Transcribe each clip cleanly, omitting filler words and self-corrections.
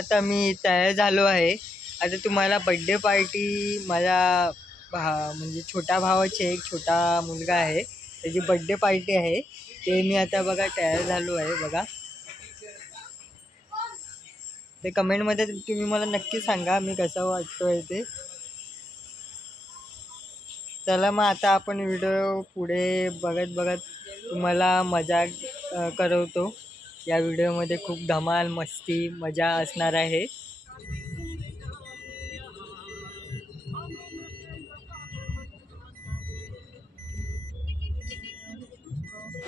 आता मी तयार झालो आहे. आता तुम्हाला बड्डे पार्टी माझ्या म्हणजे छोट्या भावाची एक छोटा मुलगा आहे त्याची बड्डे पार्टी आहे. ते मी आता बघा तयार झालो आहे बघा. ते कमेंटमध्ये तुम्ही मला नक्की सांगा मी कसा वाटतोय ते. चला मग आता आपण व्हिडिओ पुढे बघत तुम्हाला मजा करवतो. या व्हिडिओमध्ये खूप धमाल मस्ती मजा असणार आहे.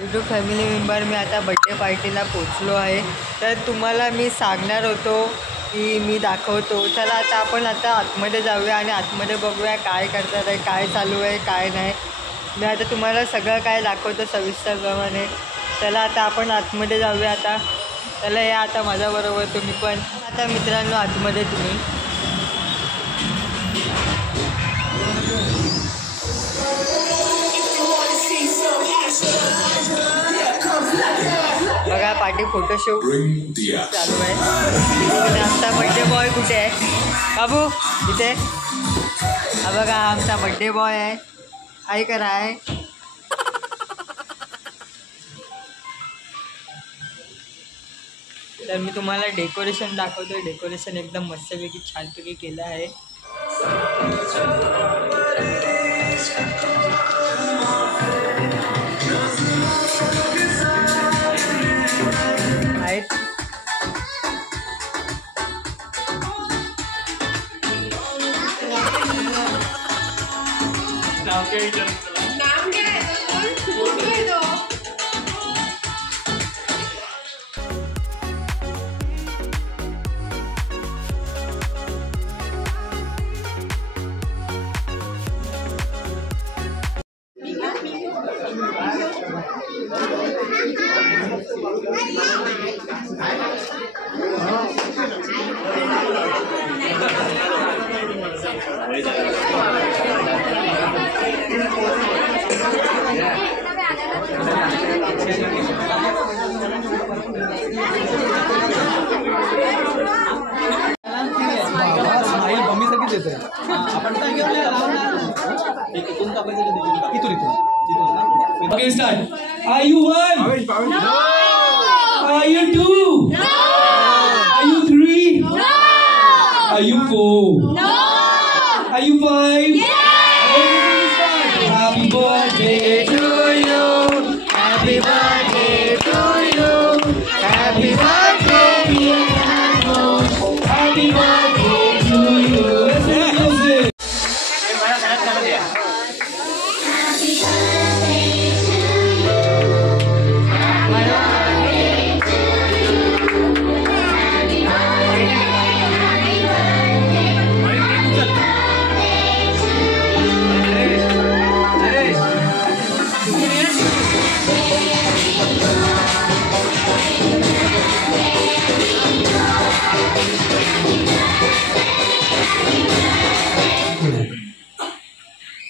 यूट्यूब फॅमिली मेंबर मी आता बड्डे पार्टीला पोचलो आहे. तर तुम्हाला मी सांगणार होतो की मी दाखवतो. चला आता आपण आतमध्ये जाऊया आणि आतमध्ये बघूया काय करतात आहे, काय चालू आहे, काय नाही. मी आता तुम्हाला सगळं काय दाखवतो सविस्तरप्रमाणे. चला आता आपण आतमध्ये जाऊया. आता चला या आता माझ्याबरोबर तुम्ही पण. आता मित्रांनो आतमध्ये तुम्ही बघा पार्टी फोटोशूट चालू आहे. आमचा बड्डे बॉय कुठे आहे बाबू? इथे हा बघा आमचा बड्डे बॉय आहे. हाय करा आहे. तर मी तुम्हाला डेकोरेशन दाखवतोय. डेकोरेशन एकदम मस्तपैकी छानपैकी केलं आहे. नाम क्या है? Okay, start. Are you one? No. Are you two? No. Are you three? No. Are you four? No. Are you five? Yes. Happy birthday to you. Happy birthday to you. Happy birthday dear Amos. Happy birthday to you.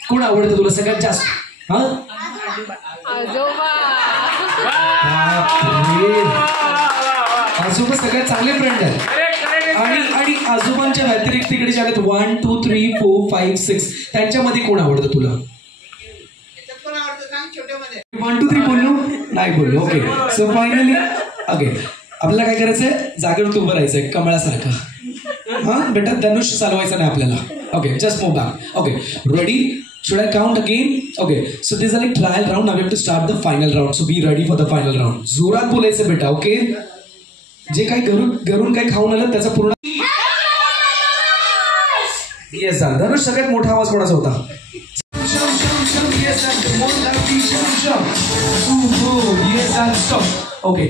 कोण आवडतं तुला सगळ्यात जास्त? आजोबा. आजोबा सगळ्यात चांगले फ्रेंड आहेत. आणि आजोबांच्या व्यतिरिक्त इकडे आहेत 1 2 3 4 5 6. त्यांच्यामध्ये कोण आवडतं तुला? 1 2 3 बोललो नाही बोललो. ओके सो फायनली ओके आपल्याला काय करायचंय? जागेवर उभं राहायचंय कमळासारखं. हा बेटा धनुष्य चालवायचं नाही आपल्याला. Okay just move back. Okay ready? Should I count again? Okay, so this is like trial round. Now we have to start the final round. So be ready for the final round. जोरात बोलायचं बेटा. ओके जे काही घरून काही खाऊन आलं त्याचा पूर्ण येस सर. धनुष सगळ्यात मोठा आवाज कोणाचा होता? ओके